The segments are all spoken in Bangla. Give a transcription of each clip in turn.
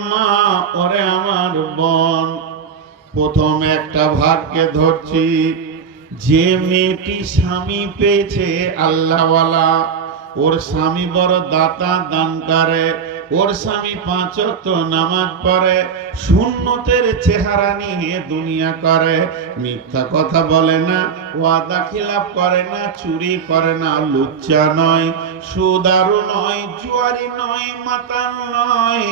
আম্মা, ওরে আমার বোন, প্রথম একটা ভাগ্যে ধরছি, যে মেয়েটি স্বামী পেয়েছে আল্লাহওয়ালা, ওর স্বামী বড় দাতা দান করে, ওর স্বামী 5 ওয়াক্ত নামাজ পড়ে, সুন্নতের চেহারা নিয়ে দুনিয়া করে, মিথ্যা কথা বলে না, ওয়াদা খিলাফ করে না, চুরি করে না, লুচ্চা নয়, সুদারু নয়, জুয়ারি নয়, মাতাল নয়।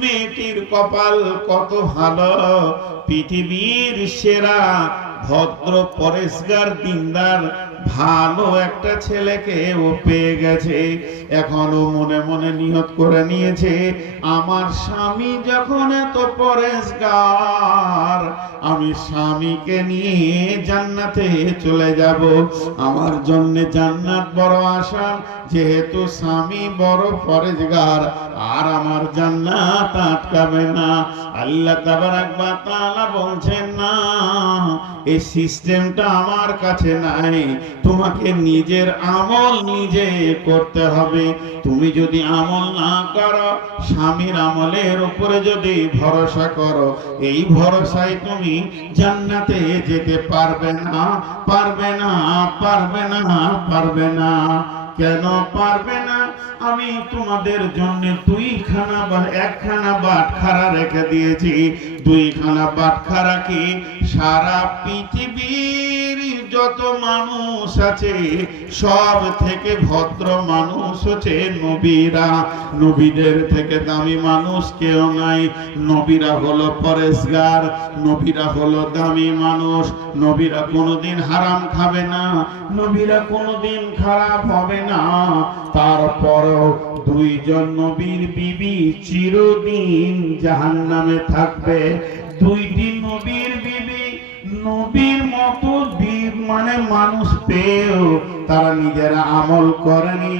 মেয়েটির কপাল কত ভালো, পৃথিবীর সেরা ভদ্র পরেশগার দিনদার ভালো একটা ছেলেকে ও পেয়ে গেছে। এখনো মনে মনে নিয়ত করে নিয়েছে, আমার স্বামী যখন এত পরেশগার, আমি স্বামীকে নিয়ে জান্নাতে চলে যাব। আমার জন্য জান্নাত বড় আসান, যেহেতু স্বামী বড় পরেশগার, আর আমার জান্নাত আটকাবে না। আল্লাহ তাবারাক ওয়া তাআলা বলছেন, না, এই সিস্টেমটা আমার কাছে নাই, তোমাকে নিজের আমল নিজে করতে হবে। তুমি যদি আমল না করো, স্বামীর আমলের উপরে যদি ভরসা করো, এই ভরসায় তুমি জান্নাতে যেতে পারবে না, পারবে না, পারবে না, পারবে না। কেন পারবে না? আমি তোমাদের জন্য একখানা বাটখারা রেখে দিয়েছি। 2খানা বাটখারা কি সারা পৃথিবীর যত মানুষ আছে সব থেকে ভদ্র মানুষ হচ্ছে নবীরা। নবীদের থেকে দামি মানুষ কেউ নাই। নবীরা হলো পরেশগার, নবীরা হলো দামি মানুষ। নবীরা কোনোদিন হারাম খাবে না, নবীরা কোনোদিন খারাপ হবে না। তারপরও 2 জন নবীর বিবি চিরদিন জাহান্নামে থাকবে। 2টি নবীর বিবি নবীর মতো মানে মানুষ পেয়েও তারা নিজেরা আমল করেনি,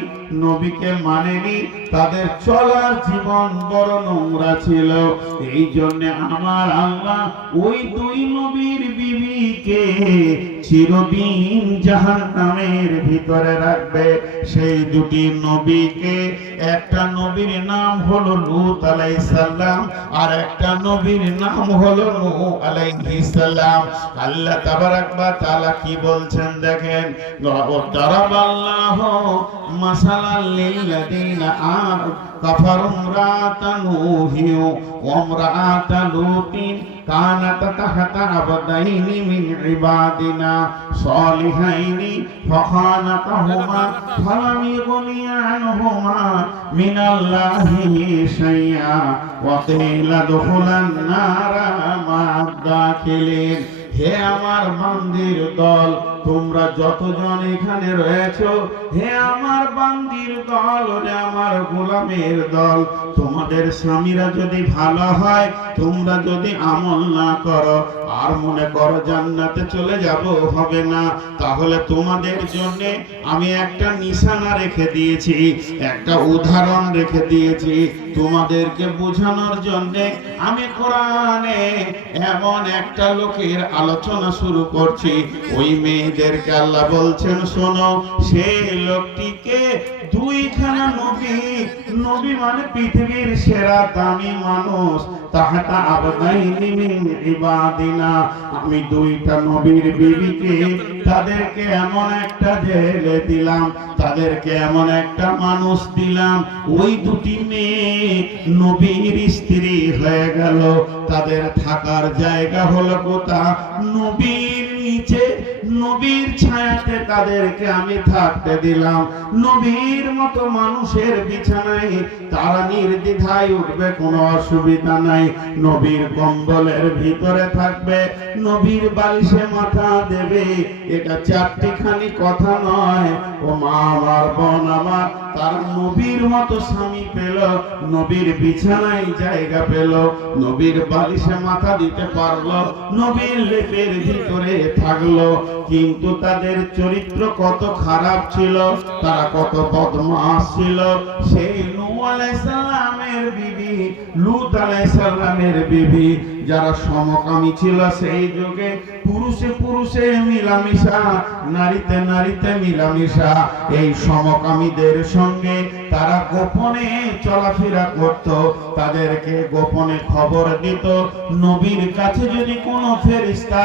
নবীকে মানেনি, তাদের চলার জীবন বড় নোংরা ছিল। এই জন্য আমার আল্লাহ ওই 2 নবীর বিবিকে চিরদিন জাহান্নামের ভিতরে রাখবে। সেই 2টি নবীকে, একটা নবীর নাম হলো লূত আলাইহিস সালাম, আর একটা নবীর নাম হলো নূহ আলাইহিস সালাম। আল্লাহ তাবারাক ওয়া তাআলা কি বলছেন দেখেন, দারাবাল্লাহু মাসালাল লিল্লাযিনা কাফারু ইমরাতান নূহি ওয়া ইমরাতা লূতিন কানাতা তাহতা আবদাইনি মিন ইবাদিনা সালিহাইনি ফাখানাতাহুমা ফালাম ইগনিয়া আনহুমা মিনাল্লাহি শাইআ ওয়া কিলা দুখুলান নারা মা'আদ দাখিলিন। হে আমার বান্দির দল, তোমরা যতজন এখানে রয়েছো, হে আমার বান্দির দল, হে আমার গোলামের দল, তোমাদের স্বামীরা যদি ভালো হয়, তোমরা যদি আমল না করো আর মনে করো জান্নাতে চলে যাব, হবে না, তাহলে তোমাদের জন্য আমি একটা নিশানা রেখে দিয়েছি, একটা উদাহরণ রেখে দিয়েছি। তোমাদেরকে বোঝানোর জন্য আমি কোরআনে এমন একটা লোকের আলোচনা শুরু করছি। ওই মেয়েদেরকে আল্লাহ বলছেন, শোনো, সেই লোকটিকে 2খানা নবী, নবী মানে পৃথিবীর সেরা দামি মানুষ, তাহাতা আবদাইনি মিন ইবাদিনা, আমি 2টা নবীর বিবিকে, তাদেরকে এমন একটা জেলে দিলাম, তাদেরকে এমন একটা মানুষ দিলাম, ওই 2টি মেয়ে নবীর স্ত্রী হয়ে গেল। তাদের থাকার জায়গা হলো কোথা? নবীর নিচে, নবীর ছায়াতে তাদেরকে আমি থাকতে দিলাম। নবীর মতো মানুষের বিছানায় তারা নির্দ্বিধায় উঠবে, কোনো অসুবিধা নাই। নবীর কম্বলের ভিতরে থাকবে, নবীর বালিশে মাথা দেবে। এটা 4টিখানি কথা নয়। ও মা আমার, বোন আমার, তার নবীর মতো স্বামী পেল, নবীর বিছানায় জায়গা পেল, নবীর বালিশে মাথা দিতে পারলো, নবীর লেপের ভিতরে থাকলো। কিন্তু তাদের চরিত্র কত খারাপ ছিল, তারা কত বদমাশ ছিল। সেই নূহ আলাইহিস সালামের বিবি, লূত আলাইহিস সালামের বিবি, যারা সমকামী ছিল সেই যুগে, পুরুষে পুরুষে মিলামিশা, নারীতে নারীতে মিলামিশা, এই সমকামীদের সঙ্গে তারা গোপনে চলাফেরা করত, তাদেরকে গোপনে খবর দিত। নবীর কাছে যদি কোনো ফেরেশতা